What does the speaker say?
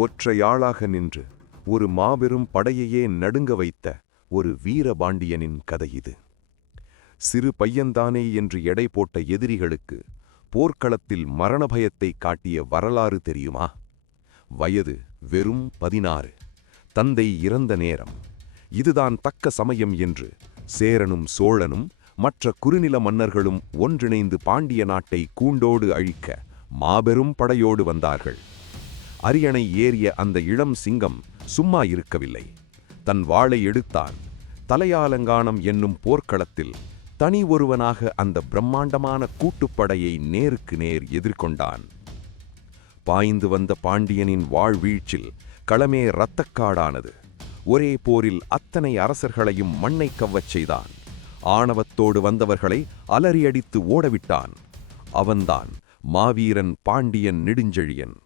ஒற்றையாளாக நின்று ஒரு மாபெரும் படையையே நடுங்க வைத்த ஒரு வீரபாண்டியனின் கதை இது. சிறு பையன்தானே என்று எடை போட்ட எதிரிகளுக்கு போர்க்களத்தில் மரணபயத்தை காட்டிய வரலாறு தெரியுமா? வயது வெறும் 16. தந்தை இறந்த நேரம். இதுதான் தக்க சமயம் என்று சேரனும் சோழனும் மற்ற குறுநில மன்னர்களும் ஒன்றிணைந்து பாண்டிய நாட்டை கூண்டோடு அழிக்க மாபெரும் படையோடு வந்தார்கள். அரியணை ஏறிய அந்த இளம் சிங்கம் சும்மா இருக்கவில்லை. தன் வாளை எடுத்தான். தலையாலங்கானம் என்னும் போர்க்களத்தில் தனி ஒருவனாக அந்த பிரம்மாண்டமான கூட்டுப்படையை நேருக்கு நேர் எதிர்கொண்டான். பாய்ந்து வந்த பாண்டியனின் வாழ்வீழ்ச்சில் களமே இரத்தக்காடானது. ஒரே போரில் அத்தனை அரசர்களையும் மண்ணை கவ்வச் செய்தான். ஆணவத்தோடு வந்தவர்களை அலறியடித்து ஓடவிட்டான். அவன்தான் மாவீரன் பாண்டியன் நெடுஞ்செழியன்.